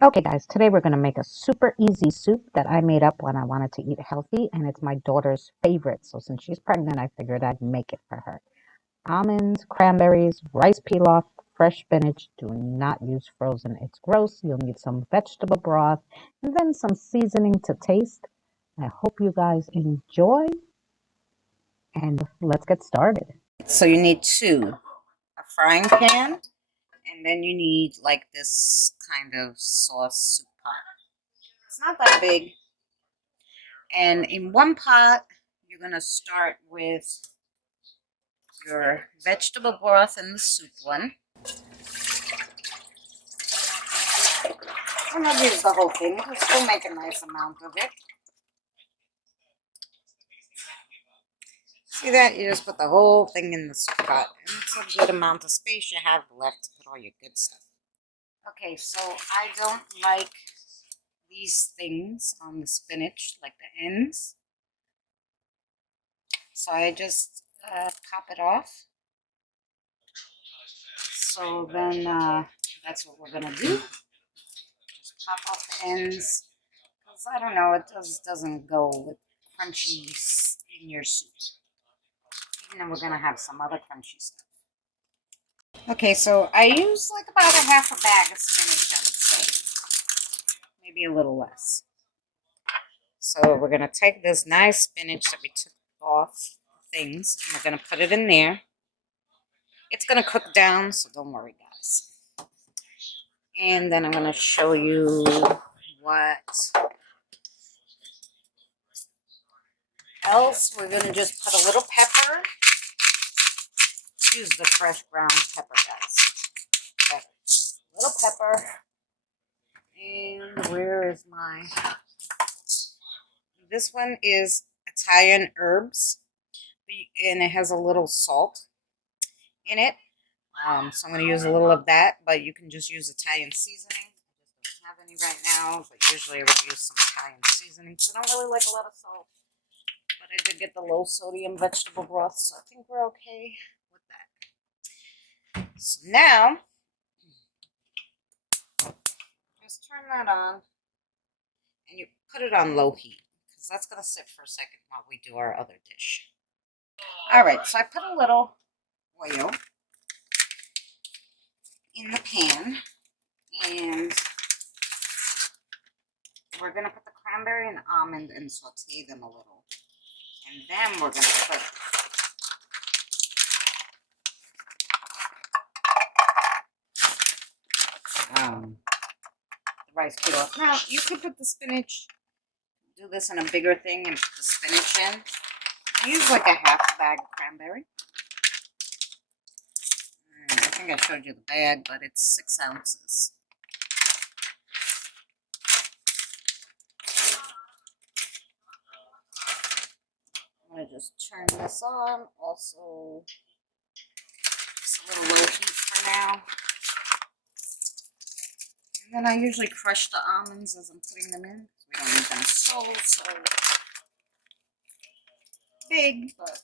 Okay guys, today we're going to make a super easy soup that I made up when I wanted to eat healthy, and it's my daughter's favorite. So since she's pregnant, I figured I'd make it for her. Almonds, cranberries, rice pilaf, fresh spinach. Do not use frozen. It's gross. You'll need some vegetable broth and then some seasoning to taste. I hope you guys enjoy, and let's get started. So you need a frying pan, and then you need like this kind of sauce soup pot. It's not that big. And in one pot, you're going to start with your vegetable broth in the soup one. I'm going to use the whole thing. We'll still make a nice amount of it. See that? You just put the whole thing in the soup pot. And it's a good amount of space you have left to put all your good stuff. Okay, so I don't like these things on the spinach, like the ends. So I just pop it off. So then that's what we're gonna do. Just pop off the ends, because I don't know, it just doesn't go with crunchy in your soup. Even though we're gonna have some other crunchy stuff. Okay, so I use like about a half a bag of spinach, I would say. Maybe a little less. So we're gonna take this nice spinach that we took off things, and we're gonna put it in there. It's gonna cook down, so don't worry, guys. And then I'm gonna show you what else. We're gonna just put a little pepper. Use the fresh ground pepper, guys. Little pepper. And where is my... This one is Italian herbs, and it has a little salt in it. So I'm going to use a little of that, but you can just use Italian seasoning. I just don't have any right now, but usually I would use some Italian seasoning. So I don't really like a lot of salt, but I did get the low sodium vegetable broth, so I think we're okay with that. So now, just turn that on, and you put it on low heat, because that's going to sit for a second while we do our other dish. Alright, so I put a little oil in the pan, and we're going to put the cranberry and almond and saute them a little. And then we're going to put the rice pilaf. Now, you could put the spinach, do this in a bigger thing and put the spinach in. I use like a half a bag of cranberry. I think I showed you the bag, but it's 6 ounces. I'm going to just turn this on. Also, just a little low heat for now. And then I usually crush the almonds as I'm putting them in. We don't need them so big, but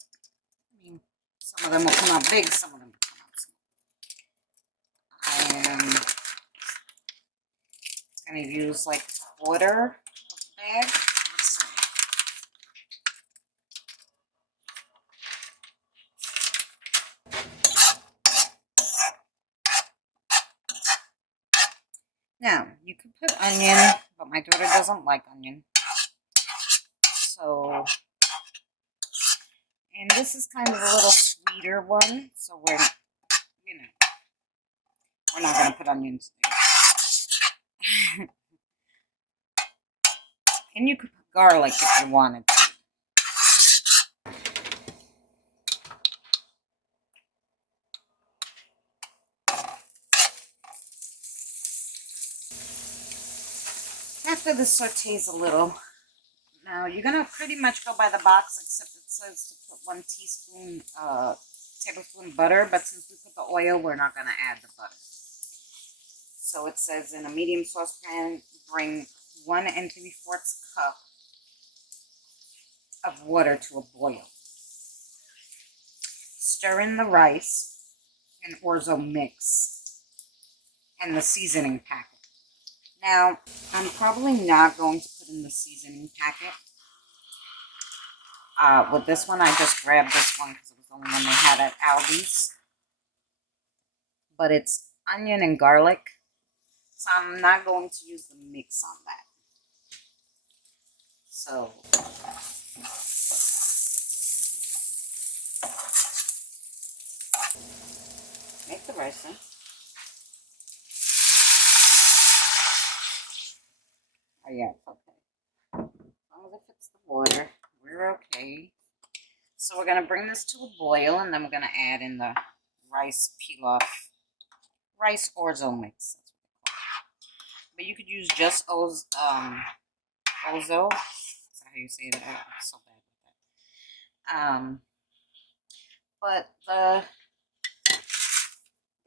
I mean, some of them will come out big, some of them will come out small. I am going to use like a quarter of the bag. Now, you could put onion, but my daughter doesn't like onion. So, and this is kind of a little sweeter one, so we're not going to put onions in. And you could put garlic if you wanted to. After this sautés a little, now you're going to pretty much go by the box, except it says to put 1 teaspoon, tablespoon butter, but since we put the oil, we're not going to add the butter. So it says in a medium saucepan, bring 1 3/4 cup of water to a boil. Stir in the rice and orzo mix and the seasoning packet. Now, I'm probably not going to put in the seasoning packet. With this one, I just grabbed this one because it was the only one they had at Aldi's. But it's onion and garlic. So I'm not going to use the mix on that. So make the rice in. Oh yeah, it's okay. As long as it fits the water, we're okay. So we're gonna bring this to a boil, and then we're gonna add in the rice pilaf, rice orzo mix. But you could use just ozo. Is that how you say that? I'm so bad with that. But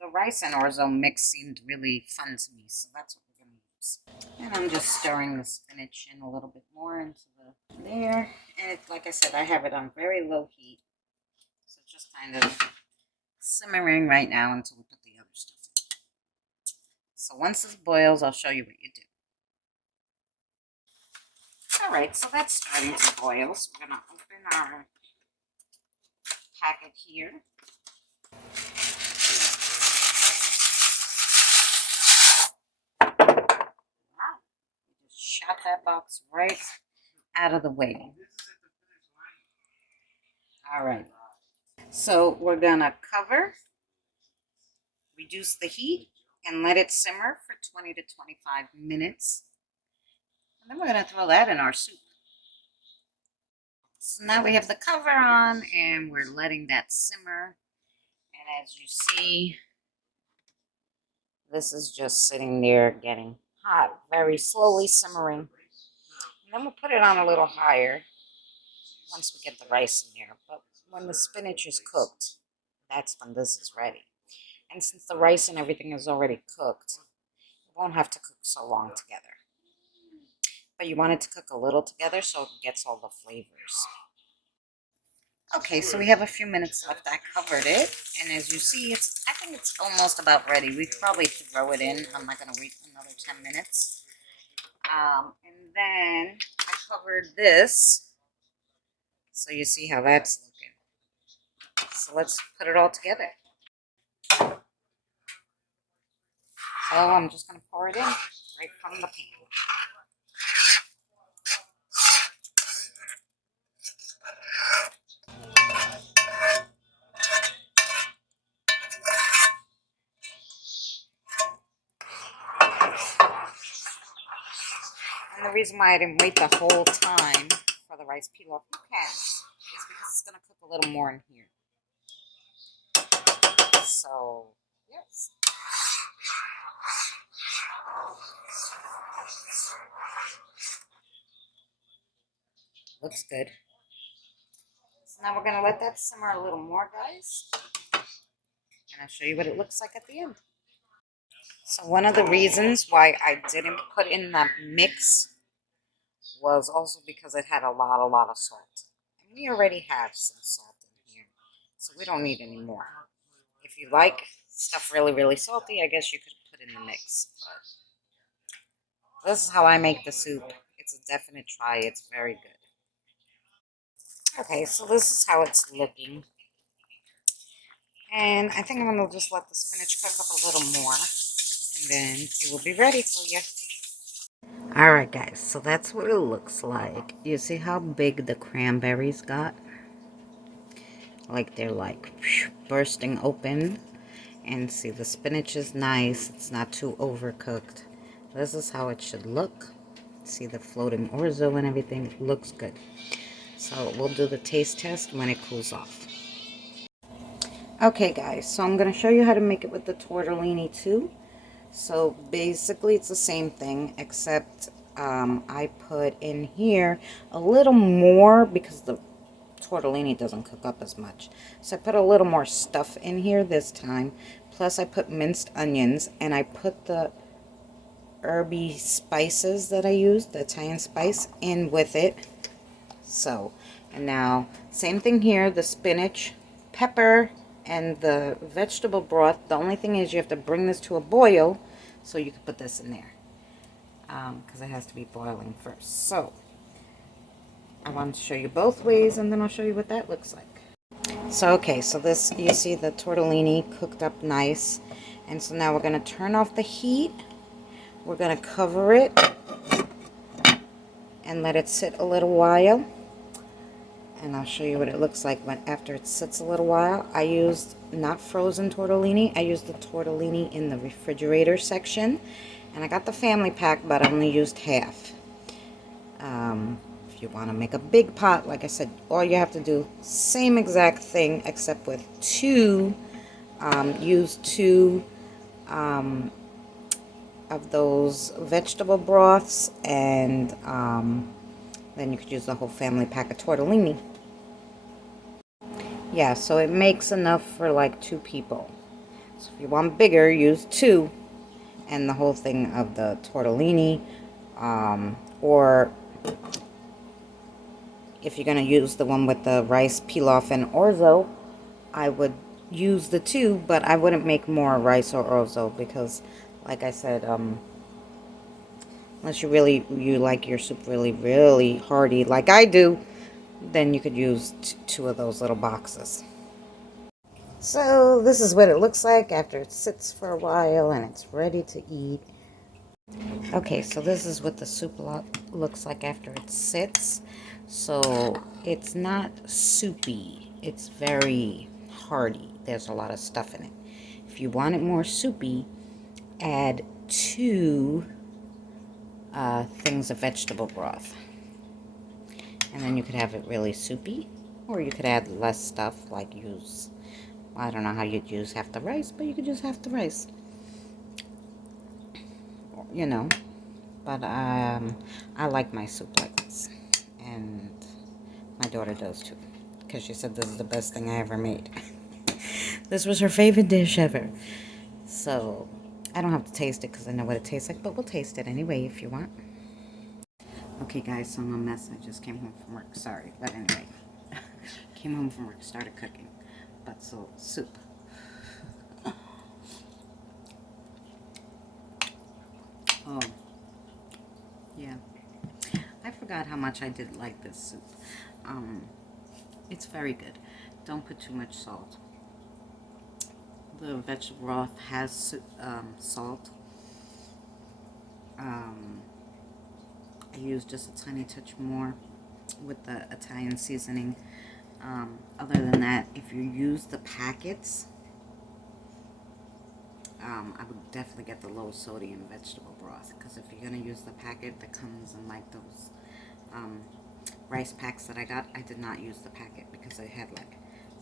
the rice and orzo mix seemed really fun to me, so that's what we're gonna use. And I'm just stirring the spinach in a little bit more into there. And it's like I said, I have it on very low heat, so it's just kind of simmering right now until we put the other stuff in. So once this boils, I'll show you what you do. All right, so that's starting to boil. So we're gonna open our packet here. Wow, just shot that box right out of the way. All right, so we're gonna cover, reduce the heat, and let it simmer for 20 to 25 minutes. And then we're gonna throw that in our soup. So now we have the cover on, and we're letting that simmer. And as you see, this is just sitting there getting hot, very slowly simmering. And then we'll put it on a little higher once we get the rice in there. But when the spinach is cooked, that's when this is ready. And since the rice and everything is already cooked, it won't have to cook so long together. But you want it to cook a little together so it gets all the flavors. Okay, so we have a few minutes left. I covered it, and as you see, I think it's almost about ready. We could probably throw it in. I'm not going to wait another 10 minutes. And then I covered this, so you see how that's looking. So let's put it all together. So I'm just going to pour it in right from the pan. And the reason why I didn't wait the whole time for the rice pilaf is because it's going to cook a little more in here. So, yes. Looks good. So now we're going to let that simmer a little more, guys. And I'll show you what it looks like at the end. So one of the reasons why I didn't put in the mix was also because it had a lot of salt. And we already have some salt in here, so we don't need any more. If you like stuff really salty, I guess you could put in the mix. But this is how I make the soup. It's a definite try. It's very good. Okay, so this is how it's looking. And I think I'm going to just let the spinach cook up a little more. And then it will be ready for you. Alright guys, so that's what it looks like. You see how big the cranberries got? Like they're like bursting open. And see, the spinach is nice. It's not too overcooked. This is how it should look. See the floating orzo and everything. It looks good. So we'll do the taste test when it cools off. Okay guys, so I'm going to show you how to make it with the tortellini too. So basically it's the same thing, except I put in here a little more because the tortellini doesn't cook up as much. So I put a little more stuff in here this time. Plus I put minced onions, and I put the herby spices that I used, the Italian spice, in with it. So, and now same thing here, the spinach, pepper, and the vegetable broth. The only thing is you have to bring this to a boil so you can put this in there. because it has to be boiling first. So I wanted to show you both ways, and then I'll show you what that looks like. So okay, so this, you see the tortellini cooked up nice, and so now we're going to turn off the heat. We're going to cover it and let it sit a little while, and I'll show you what it looks like after it sits a little while. I used not frozen tortellini, I used the tortellini in the refrigerator section, and I got the family pack, but I only used half. If you want to make a big pot, like I said, all you have to do, same exact thing, except with use two of those vegetable broths, and then you could use the whole family pack of tortellini. Yeah, so it makes enough for like 2 people. So if you want bigger, use 2, and the whole thing of the tortellini, or if you're going to use the one with the rice, pilaf, and orzo, I would use the 2, but I wouldn't make more rice or orzo because, like I said, unless you like your soup really hearty like I do, then you could use 2 of those little boxes. So this is what it looks like after it sits for a while and it's ready to eat. Okay, so this is what the soup looks like after it sits. So it's not soupy, it's very hearty. There's a lot of stuff in it. If you want it more soupy, add 2 things of vegetable broth. And then you could have it really soupy, or you could add less stuff, like use, I don't know how you'd use half the rice, but you could use half the rice. You know, but I like my soup like this, and my daughter does too, because she said this is the best thing I ever made. This was her favorite dish ever. So I don't have to taste it because I know what it tastes like, but we'll taste it anyway if you want. Okay guys, so I'm a mess. I just came home from work, sorry, but anyway. Came home from work, started cooking. But so, soup. Oh, yeah. I forgot how much I did like this soup. It's very good. Don't put too much salt. The vegetable broth has salt. I used just a tiny touch more with the Italian seasoning. Other than that, if you use the packets, I would definitely get the low sodium vegetable broth, because if you're going to use the packet that comes in like those rice packs that I got, I did not use the packet because I had like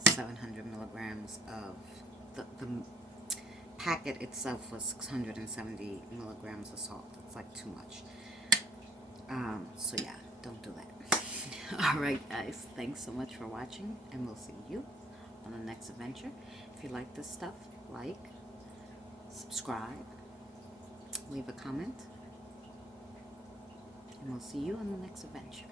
700 milligrams of the packet itself was 670 milligrams of salt. It's like too much. So yeah, don't do that. Alright guys, thanks so much for watching, and we'll see you on the next adventure. If you like this stuff, like, subscribe, leave a comment, and we'll see you on the next adventure.